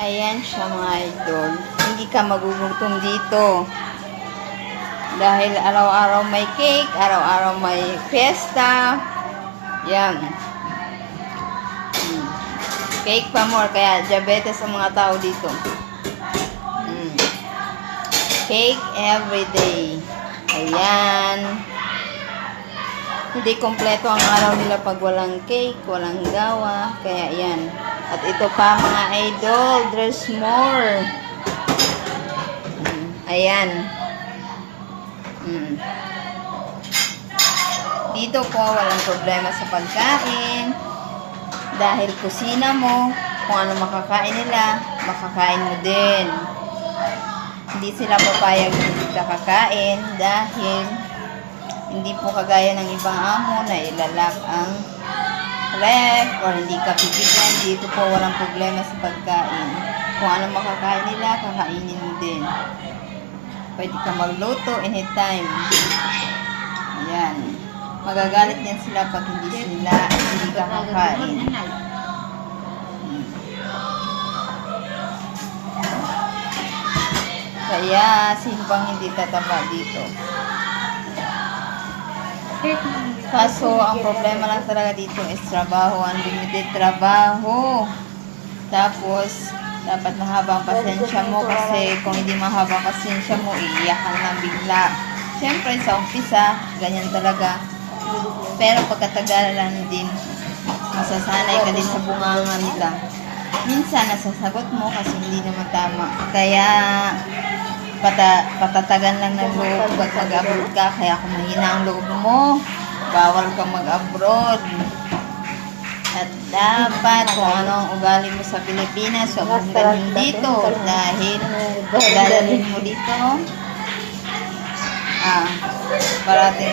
Ayan siya mga idol. Hindi ka magugutom dito. Dahil araw-araw may cake, araw-araw may fiesta. Yan. Cake pa more, kaya diabetes ang mga tao dito. Cake every day. Ayan. Hindi kompleto ang araw nila pag walang cake, walang gawa. Kaya yan. At ito pa mga idol, there's more. Ayan. Dito po walang problema sa pagkain. Dahil kusina mo, kung ano makakain nila, makakain mo din. Hindi sila papayag hindi kakakain dahil hindi po kagaya ng ibang amo na ilalak ang ref or hindi ka pipigyan. Dito po walang problema sa pagkain. Kung ano makakain nila, kakainin mo din. Pwede ka magluto anytime. Ayan. Magagalit yan sila pag hindi kakakain. Kaya, sino bang hindi tataba dito? Kaso, ang problema lang talaga dito is trabaho. Unlimited trabaho. Tapos, dapat mahaba ang pasensya mo kasi kung hindi mahaba ang pasensya mo, iiyakan lang bigla. Siyempre, sa umpisa, ganyan talaga. Pero pagkatagalan din, masasanay ka din sa bunganga nila. Minsan, nasasagot mo kasi hindi naman tama. Kaya, patatagan lang ng loob pag mag-abroad ka. Kaya kung mahina ang loob mo, bawal kang mag-abroad. At dapat kung ano ang ugali mo sa Pilipinas, so kung ganun dito, dahil dadalhin mo dito, parating